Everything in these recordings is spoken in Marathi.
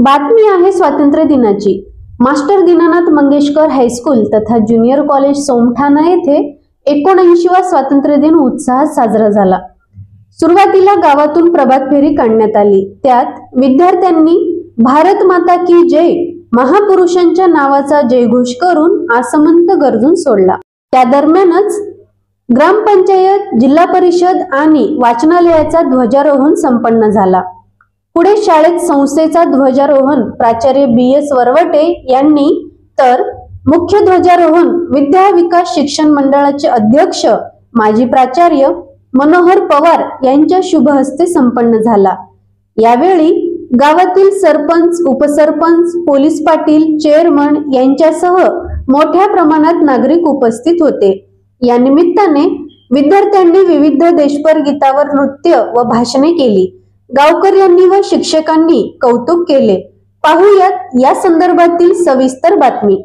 बातमी आहे स्वातंत्र्य दिनाची। मास्टर दीनानाथ मंगेशकर हायस्कूल तथा ज्युनियर कॉलेज सोमठाणा येथे 79वा स्वातंत्र्य दिन उत्साहात साजरा झाला। सुरुवातीला गावातून प्रभात फेरी काढण्यात आली। त्यात विद्यार्थ्यांनी भारत माता की जय महापुरुषांच्या नावाचा जयघोष करून आसमंत गर्जून सोडला। त्या दरम्यानच ग्रामपंचायत, जिल्हा परिषद आणि वाचनालयाचा ध्वजारोहण संपन्न झाला। पुढे शाळेत संस्थेचा ध्वजारोहण प्राचार्य BS वरवटे यांनी, तर मुख्य ध्वजारोहण विद्या विकास शिक्षण मंडळाचे अध्यक्ष माजी प्राचार्य मनोहर पवार यांच्या शुभ हस्ते संपन्न झाला। यावेळी गावातील सरपंच, उपसरपंच, पोलीस पाटील, चेअरमन यांच्यासह मोठ्या प्रमाणात नागरिक उपस्थित होते। या निमित्ताने विद्यार्थ्यांनी विविध देशभर गीतावर नृत्य व भाषणे केली। गावकऱ्यांनी व शिक्षकांनी कौतुक केले। पाहुयात या संदर्भातील सविस्तर बातमी।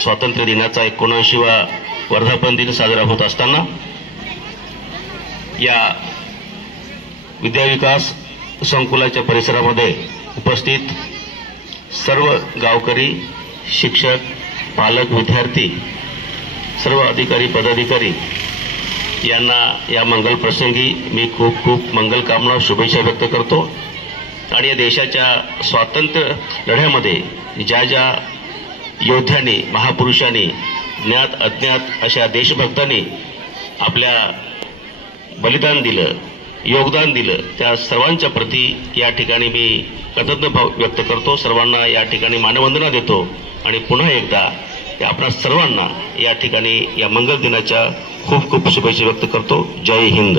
स्वातंत्र्य दिनाचा 79वा वर्धापन दिन साजरा होत असताना या विद्या विकास संकुलाच्या परिसरामध्ये उपस्थित सर्व गावकरी, शिक्षक, पालक, विद्यार्थी, सर्व अधिकारी, पदाधिकारी यांना या मंगल प्रसंगी मी खूप खूप मंगल कामना, शुभेच्छा व्यक्त करतो। आणि या देशाच्या स्वातंत्र्य लढ्यामध्ये ज्या ज्या योद्ध्यांनी, महापुरुषांनी, ज्ञात अज्ञात अशा देशभक्तांनी आपल्या बलिदान दिलं, योगदान दिलं, त्या सर्वांच्या प्रती या ठिकाणी मी कृतज्ञ भाव व्यक्त करतो। सर्वांना या ठिकाणी मानवंदना देतो आणि पुन्हा एकदा आपणा सर्वांना या ठिकाणी या मंगल दिनाच्या खूप खूप शुभेच्छा व्यक्त करतो। जय हिंद।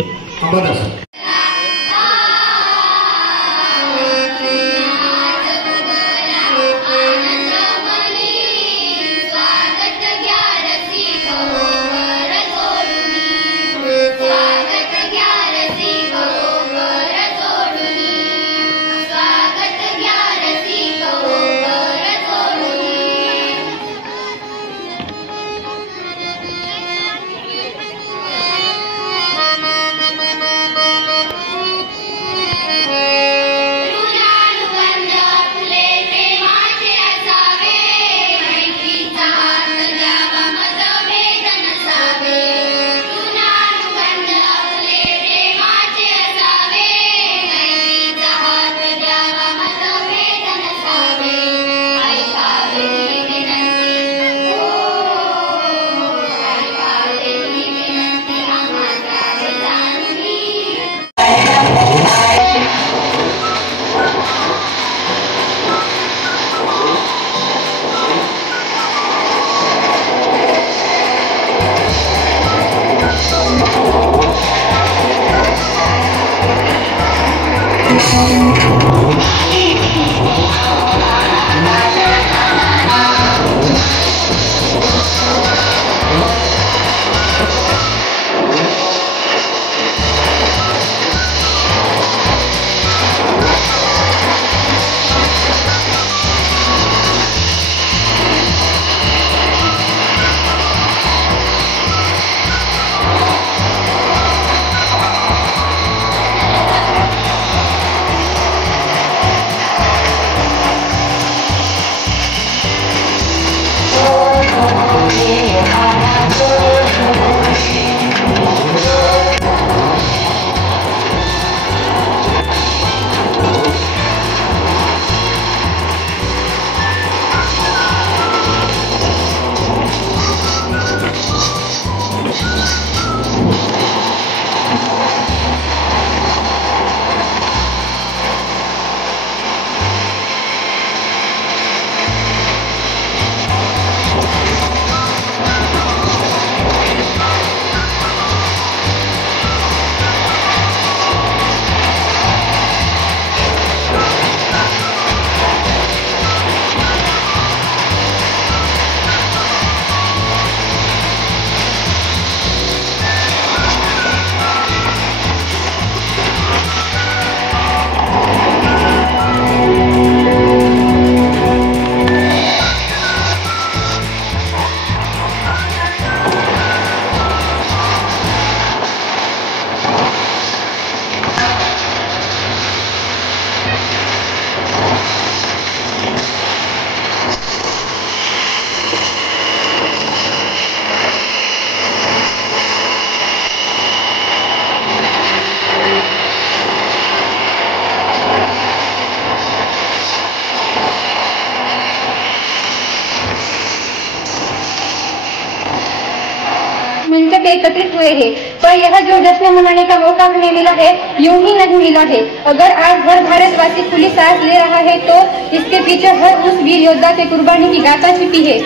पे एकत्रित हुए हैं, पर यह जो जश्न मनाने का मौका हमें मिला है यूं ही नहीं मिला है। अगर आज हर भारतवासी खुली सांस ले रहा है तो इसके पीछे हर उस वीर योद्धा के कुर्बानी की गाथा छिपी है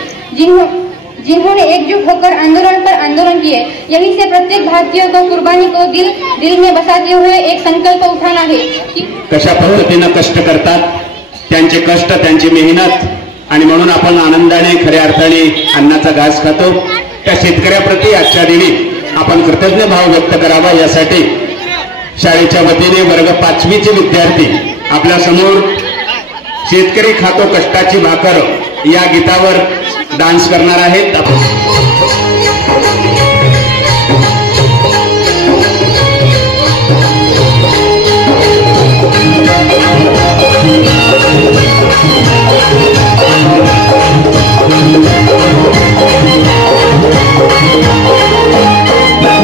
जिन्होंने एकजुट होकर आंदोलन पर आंदोलन किए। यही से प्रत्येक भारतीय को कुर्बानी को दिल में बसाते हुए एक संकल्प उठाना है। कशा पद्धतीने कष्ट करतात, त्यांचे कष्ट, त्यांची मेहनत, आणि म्हणून आपण आनंदाने खऱ्या अर्थाने अन्नाचा घास खातो। त्या शेतकऱ्याप्रती आजच्या दिनी आपण कृतज्ञ भाव व्यक्त करावा, यासाठी शाळेच्या वतीने वर्ग 5वीचे विद्यार्थी आपल्या समोर शेतकरी खातो कष्टाची भाकर या गीतावर डान्स करणार आहेत।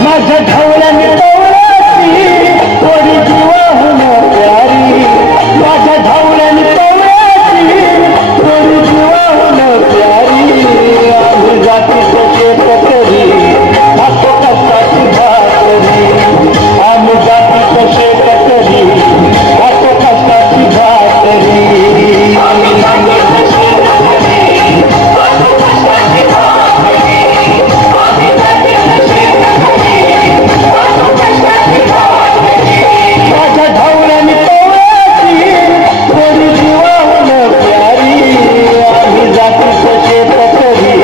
माझ्या ढवळ्याने टवळ्याची थोडी जीवाहून प्यारी, माझ्या ढवळ्याने टवळ्याची थोडी जीवाहून प्यारी। आम्ही जातीचं शेतकरी खातो कष्टाची भाकरी, आम्ही जातीचं शेतकरी खातो कष्टाची भाकरी। आम्ही जातीचं शेतकरी खातो कष्टाची भाकरी, आम्ही जातीचं शेतकरी खातो कष्टाची भाकरी। माझ्या ढवळ्याने टवळ्याची थोडी जीवाहून प्यारी, आम्ही जातीचं शेतकरी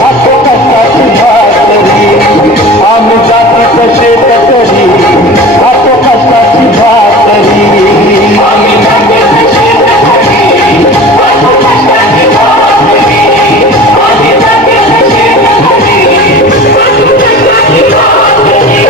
खातो कष्टाची भाकरी, आम्ही जातीचं शेतकरी खातो कष्टाची भाकरी। आम्ही जातीचं शेतकरी खातो कष्टाची भाकरी, आम्ही जातीचं शेतकरी खातो कष्टाची भाकरी।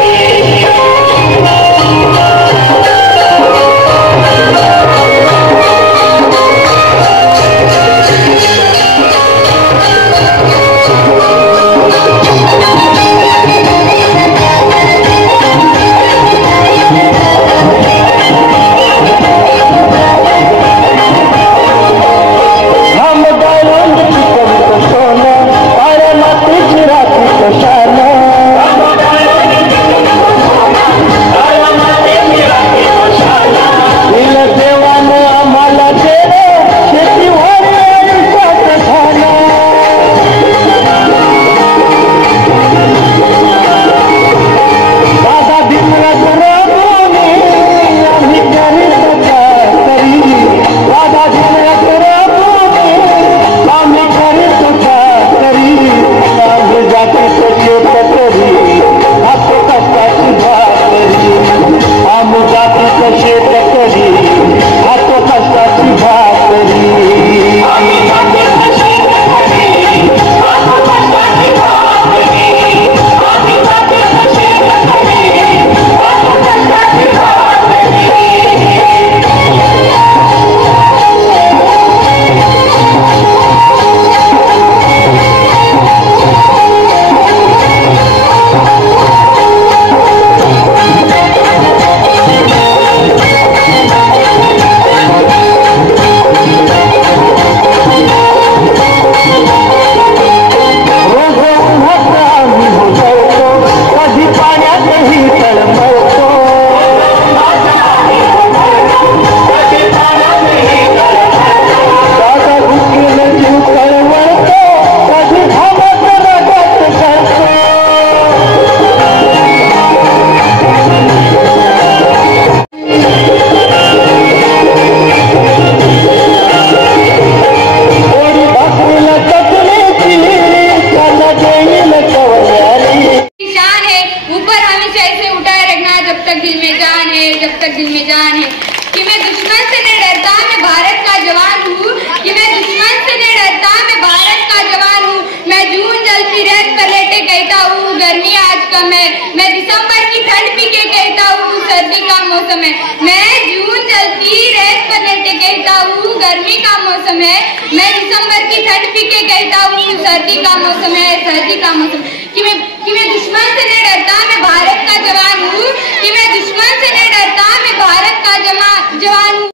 हम गायन चिकन सोनं, अरे मातीची राखी शानं। दिलं देवानं आम्हाला देणं, शेतीवर आयुष्याचं झालं। दादा भीमराव रामोनी आम्ही करीत तरी, दादा भीमराव रामोनी आम्ही करीत तरी। आम्ही जातीचं शेतकरी खातो कष्टाची भाकरी, आम्ही जातीचं शेतकरी खातो कष्टाची भाकरी। आम्ही जातीचं शेतकरी खातो कष्टाची भाकरी, आम्ही जातीचं शेतकरी खातो कष्टाची भाकरी। रोज उन्हात आम्ही मुजवतो, कधी पाण्यातही तळमळतो। दादा दुखीनं जीव तळमळतो, कधी घामात रगत गळतो। थोडी भाकरीला चटणीची त्याला देईल कवल्यारी। शान है ऊपर हमेशा ऐसे उठाए रखना जब तक दिल में जान है, जब तक दिल में जान है। कि मैं दुश्मन से नहीं डरता, मैं भारत का जवान हूँ। कि मैं दुश्मन से नहीं डरता, मैं भारत का जवान हूँ। मैं जून जलती रेत पर लेटे कहता हूँ गर्मी आज कम है। मैं दिसंबर की ठंड पी के कहता हूँ सर्दी का मौसम है। मैं जून जलती रेत पर लेटे कहता हूँ गर्मी का मौसम है। मैं दिसंबर की ठंड पी के कहता हूँ सर्दी का मौसम है, सर्दी का मौसम। कि मैं दुश्मन से नहीं डरता, मैं भारत का जवान हूँ। कि मैं दुश्मन से नहीं डरता, मैं भारत का जवान हूँ।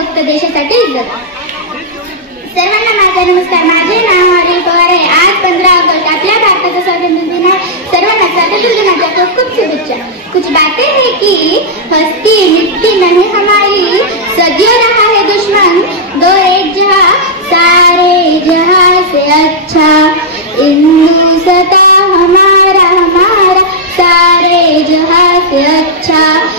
फक्त देशासाठी जगा. सर्वांना माझा नमस्कार. माझे नाव आर्य पवार आहे. आज 15 ऑगस्ट आपल्या भारताचा स्वातंत्र्य दिन आहे. सर्वांना स्वातंत्र्य दिनाच्या खूप खूप शुभेच्छा. कुछ बातें हैं कि हस्ती मिट्टी नहीं हमारी, सदियों रहा है दुश्मन, दो एकजुट